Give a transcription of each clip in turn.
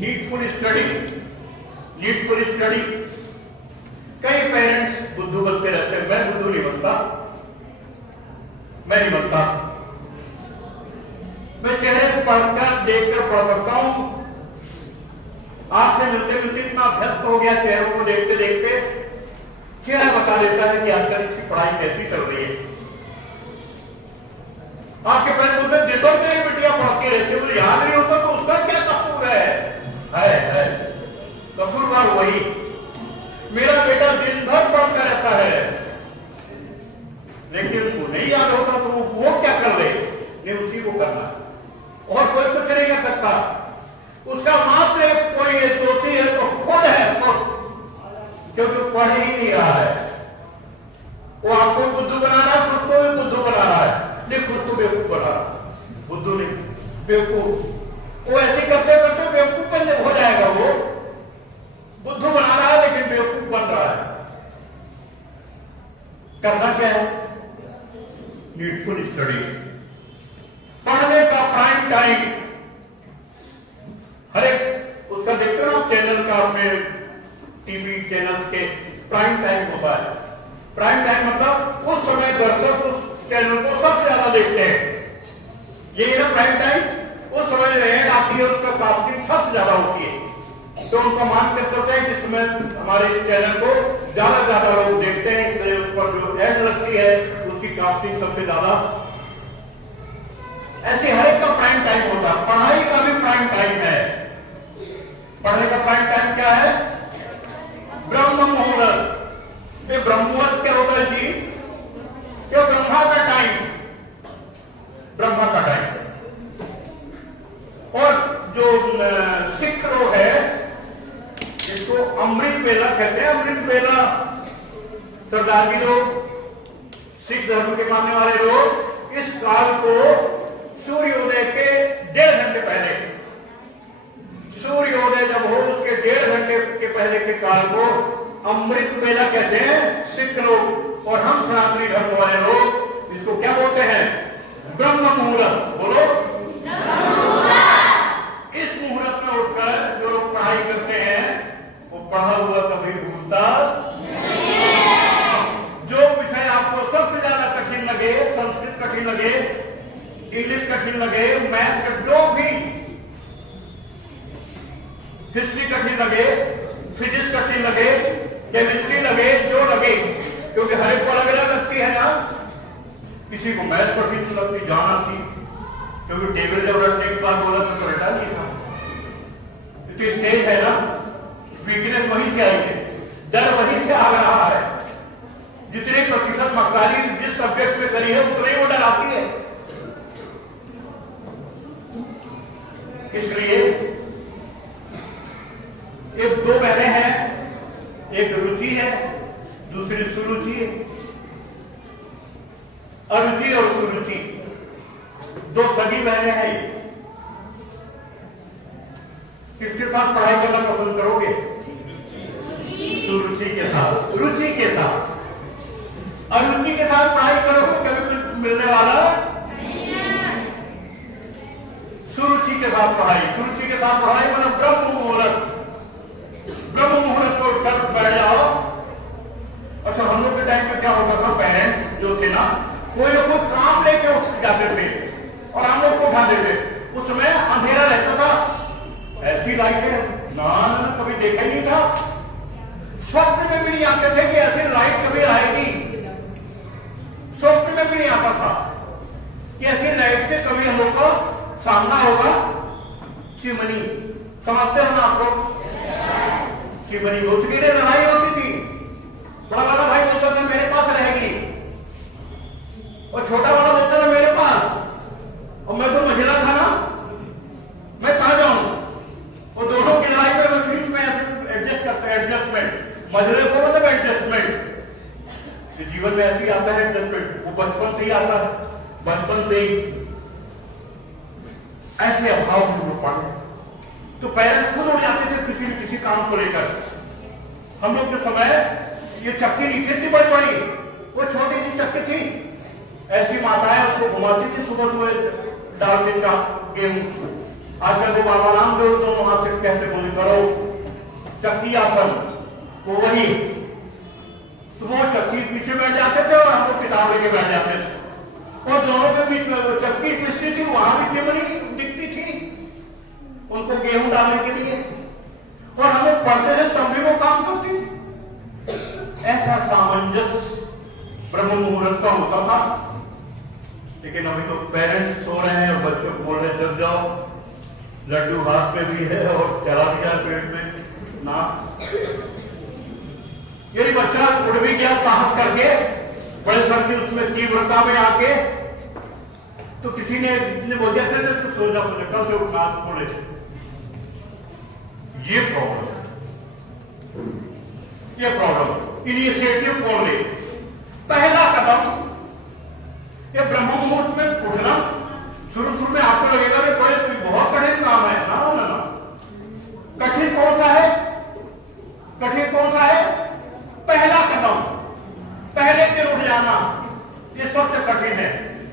Needful study, needful study. कई parents बुद्धू बनते रहते हैं, मैं बुद्धू नहीं बनता, मैं नहीं बनता। मैं चेहरे पढ़कर देखकर पढ़ सकता हूं। आपसे मिलते मिलते इतना व्यस्त हो गया चेहरों को देखते देखते, चेहरा बता देता है कि आजकल इसकी पढ़ाई कैसी चल रही है। आपके पेरेंट्स बोलते दिन भर मेरी बिटिया पढ़ती रहती है, याद नहीं होता तो उसका क्या कसूर है कसूरवार वही। मेरा बेटा दिन भर पढ़ता रहता है, लेकिन वो नहीं याद होता तो वो क्या कर ले, नहीं उसी को करना और कोई कुछ नहीं कर सकता। उसका मात्र कोई दोषी है तो खुद है, क्योंकि पढ़ ही नहीं रहा है। वो आपको बुद्धू बना रहा है, खुद को भी बुद्धू बना रहा है, नहीं खुद को बेवकूफ बना रहा है। बुद्धू नहीं, बेवकूफ। वो ऐसे करते करते बेवकूफ हो जाएगा। वो बुद्धू बना रहा है लेकिन बेवकूफ बन रहा है। करना क्या है? नीडफुल स्टडी, पढ़ने का प्राइम टाइम। हर एक उसका देखते हो ना चैनल का, अपने टीवी चैनल्स के प्राइम टाइम होता है। प्राइम टाइम मतलब उस समय दर्शक उस चैनल को सबसे ज्यादा देखते हैं। ये ना प्राइम टाइम, उस समय जो एड आती है उसका कास्टिंग सबसे ज्यादा होती है, तो उनका मान कर चलता है कि इस समय हमारे चैनल को ज्यादा लोग देखते हैं, इसलिए उस पर जो एड लगती है उसकी कास्टिंग सबसे ज्यादा। ऐसे हर एक का प्राइम टाइम होता है। पढ़ाई का भी प्राइम टाइम है। पढ़ने का प्राइम टाइम क्या है? ब्रह्म मुहूर्त। ये ब्रह्म मुहूर्त क्या होता है जी? ये ब्रह्मा का टाइम, ब्रह्मा का टाइम। और जो सिख लोग है इसको अमृत वेला कहते हैं। अमृत वेला सरदार जी लोग, सिख धर्म के मानने वाले लोग इस काल को सूर्योदय के 1.5 घंटे पहले, सूर्योदय जब हो उसके 1.5 घंटे के पहले के काल को अमृत वेला कहते हैं सिख लोग। और हम सनातनी धर्म वाले लोग इसको क्या बोलते हैं? ब्रह्म मुहूर्त। बोलो इस मुहूर्त में उठकर जो लोग पढ़ाई करते हैं वो पढ़ा हुआ कभी भूलता नहीं। जो विषय आपको सबसे ज्यादा कठिन लगे, संस्कृत कठिन लगे, इंग्लिश कठिन लगे, मैथ का जो भी, हिस्ट्री कठिन लगे, फिजिक्स कठिन लगे, केमिस्ट्री लगे, जो लगे, क्योंकि हर एक को अलग अलग लगती है ना। किसी को मैथ कठिन लगती, जान आती, क्योंकि टेबल जब रखने के बाद बोला तो रटा नहीं था। तो स्टेज है ना, वीकनेस वहीं से आई है, डर वहीं से आ रहा है। जितने प्रतिशत मक्कारी जिस सब्जेक्ट में करी है उतने ही वो डर आती है। इसलिए एक दो बहनें हैं, एक रुचि है, दूसरी सुरुचि है। अरुचि और सुरुचि दो सगी बहनें हैं। किसके साथ पढ़ाई करना पसंद करोगे? सुरुचि के साथ, रुचि के साथ। अरुचि के साथ पढ़ाई करोगे कभी कुछ मिलने वाला? सुरुचि के साथ पढ़ाई, सुरुचि के साथ पढ़ाई मतलब ब्रह्म मुहूर्त। ब्रह्म मुहूर्त को दर्श बैठ जाओ। अच्छा, हम लोग के टाइम में क्या होता था, पेरेंट्स जो थे ना, कोई लोग को काम लेके उठ जाते थे और हम लोग को उठाते थे। उस समय अंधेरा रहता था, ऐसी लाइटें ना कभी देखा ही नहीं था। स्वप्न में भी नहीं आते थे कि ऐसी लाइट कभी आएगी। स्वप्न में भी नहीं आता था कि ऐसी लाइट से कभी हम लोग का सामना होगा। चिमनी समझते हो ना आप लोग? चिमनी, उसकी लड़ाई होती थी। बड़ा वाला भाई बोलता था मेरे पास रहेगी और छोटा वाला बोलता था मेरे पास। और मैं तो महिला था ना, मैं कहां जाऊं? और दोनों की लड़ाई में मैं बीच में एडजस्ट करता, एडजस्टमेंट। महिला को मतलब एडजस्टमेंट। जीवन में ऐसे ही आता है एडजस्टमेंट, वो बचपन से ही आता है, बचपन से ही ऐसे अभाव हम लोग पढ़े। तो पेरेंट्स खुद उड़ जाते थे किसी न किसी काम को लेकर। हम लोग के समय ये चक्की नहीं थी बड़ी बड़ी, वो छोटी सी चक्की थी, ऐसी माताएं उसको घुमाती थी सुबह सुबह डाल के चाप गेहूं। आजकल वो बाबा रामदेव दोनों हाथ से कहते बोले करो चक्की आसन, वो वही, तो वो चक्की पीछे बैठ जाते थे और हमको किताब लेके बैठ जाते थे, और दोनों के बीच में चक्की पिसती थी, वहां भी चिमनी दिखती थी उनको गेहूं डालने के लिए, और हमें पढ़ते थे तब भी वो काम करती थी। ऐसा सामंजस्य ब्रह्म मुहूर्त का होता था। लेकिन अभी तो पेरेंट्स सो रहे हैं और बच्चों को बोल रहे जग जाओ, लड्डू हाथ में भी है और चला भी जाए पेट में ना। यदि बच्चा उड़ भी गया साहस करके बड़े सर्दी उसमें तीव्रता में आके, तो किसी ने बोल दिया था तो सो जा, कल से उठना थोड़े से। ये प्रॉब्लम इनिशिएटिव कौन ले? पहला कदम ये ब्रह्म मुहूर्त में उठना। शुरू में आपको लगेगा कि बड़े कोई बहुत कठिन काम है, ना ना ना। कठिन कौन सा है? कठिन कौन सा है? पहला कदम, पहले दिन उठ जाना, ये सबसे कठिन है।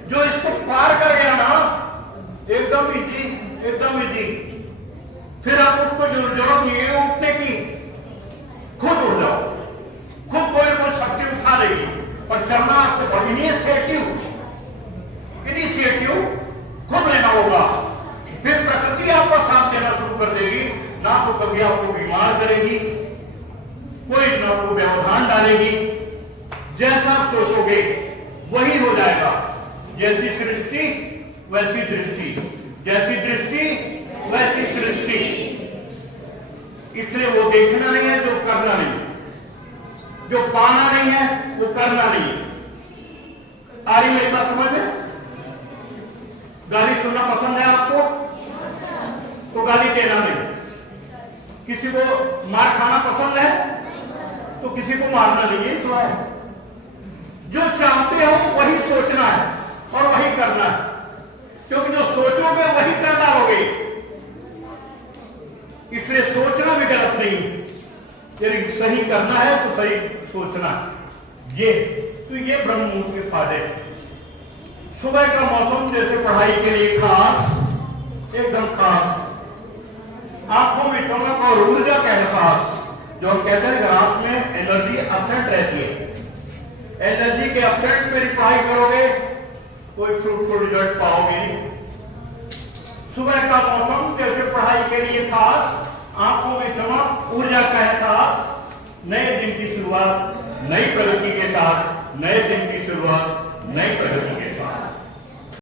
जो इसको पार कर गया ना, एकदम इजी, एकदम इजी। फिर आपको जरूरत नहीं है उठने की, खुद उठ जाओ, खुद कोई ना कोई शक्ति उठा लेगी। और चलना आपको इनिशिएटिव खुद लेना होगा। फिर प्रकृति आपको साथ देना शुरू कर देगी, ना तो कभी आपको बीमार करेगी, कोई ना तो व्यवधान डालेगी। जैसा सोचोगे वही हो जाएगा। जैसी सृष्टि वैसी दृष्टि, जैसी दृष्टि वैसी सृष्टि। इसलिए वो देखना नहीं है जो करना नहीं, जो पाना नहीं है वो करना नहीं। आ रही मेरी बात समझ में? गाली सुनना पसंद है आपको तो गाली देना नहीं। किसी को मार खाना पसंद है तो किसी को मारना नहीं, ये तो है। जो चाहते हो वही सोचना है और वही करना है, क्योंकि जो सोचोगे वही कर डालोगे। इसलिए सोचना भी गलत नहीं, यदि सही करना है तो सही सोचना। ये ब्रह्म मुहूर्त के फायदे। सुबह का मौसम जैसे पढ़ाई के लिए खास, एकदम खास। आंखों में चमक और ऊर्जा का एहसास, जो हम कहते हैं रात में एनर्जी अपसेट रहती है। एनर्जी के अपसेट में पढ़ाई करोगे कोई फ्रूटफुल रिजल्ट पाओगे नहीं। सुबह का मौसम जैसे पढ़ाई के लिए खास, आंखों में चमक, ऊर्जा का एहसास, नए दिन की शुरुआत नई प्रगति के साथ, नए दिन की शुरुआत नई प्रगति